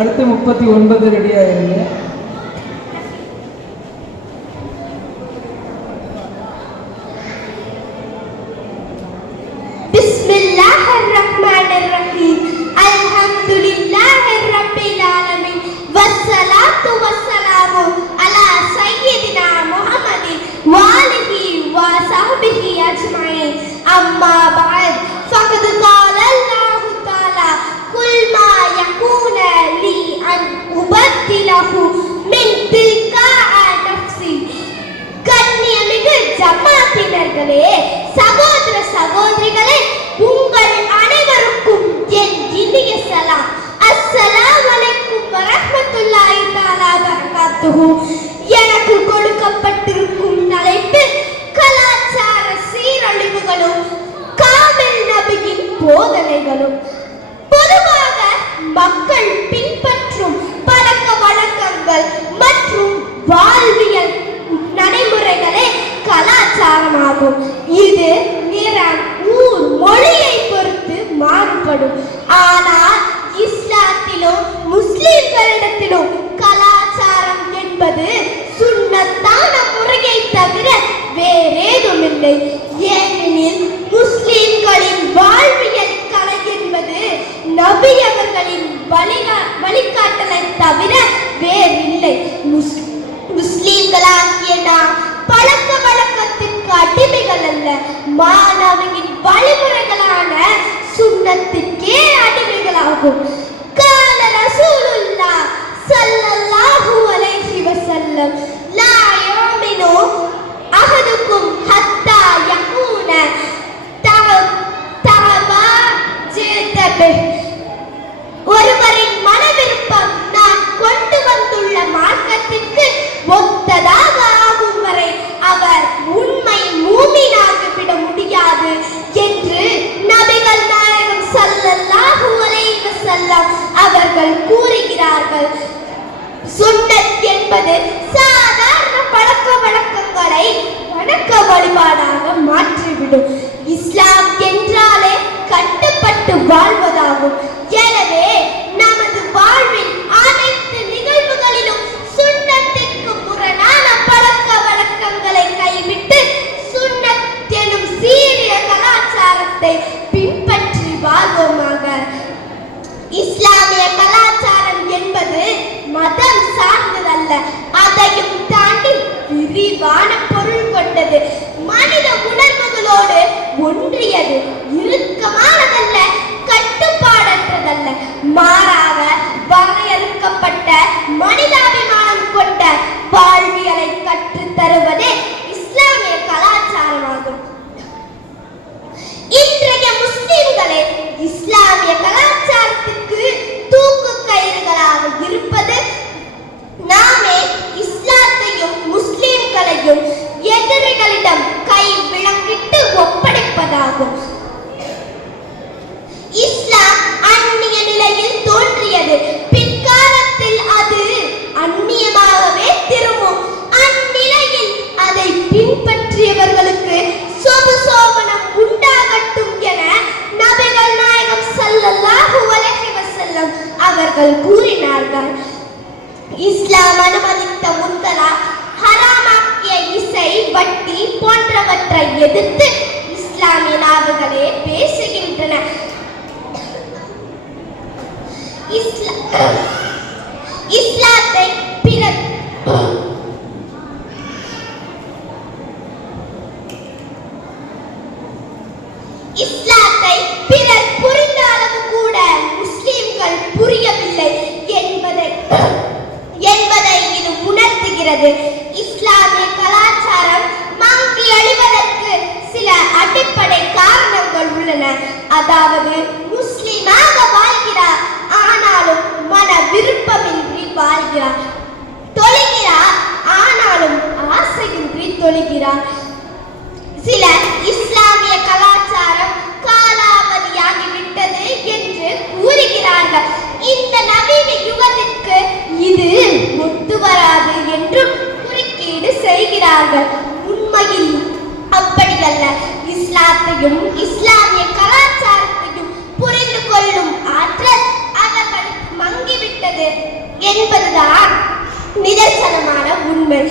அடுத்து 39 ரெடி ஆயிருங்க. أما بعد فقد قال الله تعالى كل ما يكون لي أن أبدله من تلقاء نفسي. கண்ணியமிகு ஜமாத்தினர்களே, சகோதர சகோதரிகளே, உங்கள் அனைவருக்கும் என் இனிய சலாம். அஸ்ஸலாமு அலைக்கும் வரஹ்மத்துல்லாஹி தஆலா பரகாத்துஹு. எனக்கு கொடுக்கப்பட்டிருக்கும் தலைப்பு கலாச்சார சீரழிவுகளும் காமில் நபியின் போதனைகளும். பொதுவாக மக்கள் பின்பற்றும் பழக்க வழக்கங்கள் மற்றும் வாழ்வியல் நடைமுறைகளே கலாச்சாரமாகும். இது நிறம், ஊர், மொழியை பொறுத்து மாறுபடும். ஆனால் இஸ்லாத்திலும் முஸ்லிம்களிடத்திலும் கலாச்சாரம் என்பது சுன்னத்தான முறையை தவிர வேறேதுமில்லை. ஏனெனில் முஸ்லிம்களின் வாழ்வியல் கலை என்பது நபி அவர்களின் வழிகாட்டலை தவிர வேறில்லை. முஸ்லிம்களாகிய நாம் பழக்க வழக்கத்திற்கு அடிமைகள் அல்ல, மாணவியின் வழிமுறைகளான சுன்னத்திற்கே அடிமைகளாகும். கால ரசூலுல்லாஹ் ஸல்லல்லாஹு அலைஹி வஸல்லம் லா யுமினு அஹதுக்கும் ஹத்தா யகூன தஅபாஜதபி. ஒருவரின் மனவிருப்பம் நான் கொண்டு வந்துள்ள மார்க்கத்திற்கு ஒத்ததாக ஆகும் வரை அவர் உண்மை மூமினாகிவிட முடியாது என்று நபிகள் நாயகம் ஸல்லல்லாஹு அலைஹி வஸல்லம் அவர்கள் கூறுகிறார்கள். சுன்னத் என்பது சாதாரண பழக்க வழக்கங்களை வணக்க வழிபாடாக மாற்றிவிடும். இஸ்லாம் என்றாலே கட்டுப்பட்டு வாழ்வதாகும். எனவே நமது வாழ்வில் அனைத்து நிகழ்வுகளிலும் சுன்னத்திற்கு முரணான பழக்க வழக்கங்களை கைவிட்டு சுன்னத் எனும் சீரிய கலாச்சாரத்தை பின்பற்றி வாழ்வோமாக. இஸ்லாமிய கலாச்சாரம் என்பது மதம் சார்ந்ததல்ல, அதையும் தாண்டி விரிவான பொருள் கொண்டது. மனித உணர்வுகளோடு ஒன்றியது, இறுக்கமானதல்ல, கட்டுப்பாடற்றதல்ல. மாறாக வரையறுக்கப்பட்ட மனிதாபிமானம் கொண்ட வாழ்வியலை கற்றுத் தருவதே இஸ்லாமிய கலாச்சாரமாகும். இன்றைய முஸ்லிம்களே இஸ்லாமிய கலாச்சாரத்துக்கு தூக்கு கயிறுகளாக இருப்பது நாமே இஸ்லாத்தையும் முஸ்லிம்களையும் எதிரிகளிடம் கை விலங்கிட்டு ஒப்படைப்பதாகும். இஸ்லாம் அந்நிய நிலையில் தோன்றியது, பிற்காலத்தில் அது அந்நியமாகவே திரும்பும். அந்நிலையில் அதை பின்பற்றியவர்களுக்கு சொபசோபனம் உண்டாகட்டும் என நபிகள் நாயகம் ஸல்லல்லாஹு அலைஹி வஸல்லம் அவர்கள் கூறினார்கள். இஸ்லாம் அனுமதித்த முத்தலா, ஹராமாக்கிய இசை, வட்டி போன்றவற்றை எதிர்த்து இஸ்லாமிய நாடுகளே பேசுகின்றன. இஸ்லாத்தை பிறர் புரிந்த அளவு கூட முஸ்லிம்கள் புரியவில்லை என்பதை இது உணர்த்துகிறது. இஸ்லாமிய கலாச்சாரம் மங்கி அழிவதற்கு சில அடிப்படை காரணங்கள் உள்ளன. அதாவது முஸ்லிமாக வாழ்கிறார், ஆனாலும் மன விருப்பமின்றி வாழ்கிறார். தொழுகிறார், ஆனாலும் ஆசையின்றி தொழுகிறார். சில இஸ்லாமிய கலாச்சாரம் காலாவதியாகிவிட்டது என்று கூறுகிறார்கள். இந்த நவீன யுகத்திற்கு என்பதுதான் நிதர்சனமான உண்மை.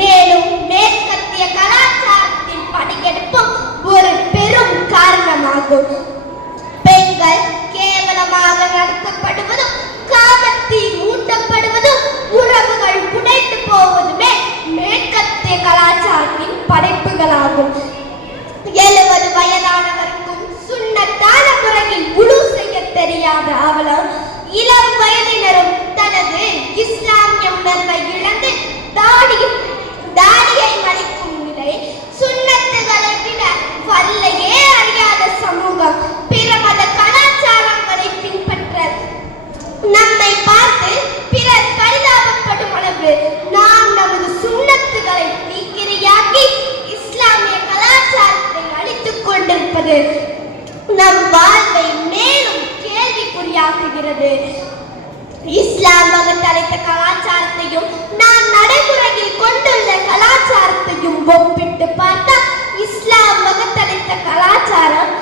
மேலும் மேற்கத்திய கலாச்சாரத்தின் படையெடுப்பும் ஒரு பெரும் காரணமாகும். பெண்கள் கேவலமாக நடத்தப்படுவதும் காமத்தில் ஊட்டப்படுவதும் உறவுகள் உடைத்து போவதுமே மேற்கத்திய கலாச்சாரத்தின் படைப்புகளாகும். 70 வயதானவருக்கும் சுன்னத்தான முறையில் உழு செய்ய தெரியாத அவளும் இளம் வயதினரும் தனது இஸ்லாமிய உணர்வை இழந்து தாடியை மடிக்கும் நிலை, சுன்னத்துகளை விட வல்லையே அறியாத சமூகம், பிற மத கலாச்சாரங்களை பின்பற்ற நம்மை பார்த்து பிறர் பரிதாபப்படும் அளவு நாம் நமது சுன்னத்துகளை தீக்கிரையாக்கி இஸ்லாமிய கலாச்சாரத்தை அழித்துக் கொண்டிருப்பது நம் வாழ்வை மேலும் கேள்விக்குறியாக்குகிறது. இஸ்லாம் வகுத்தளித்த கலாச்சாரத்தையும் நாம் நடைமுறையில் கொண்டுள்ள கலாச்சாரத்தையும் ஒப்பிட்டு பார்த்தால் இஸ்லாம் வகுத்தளித்த கலாச்சாரம்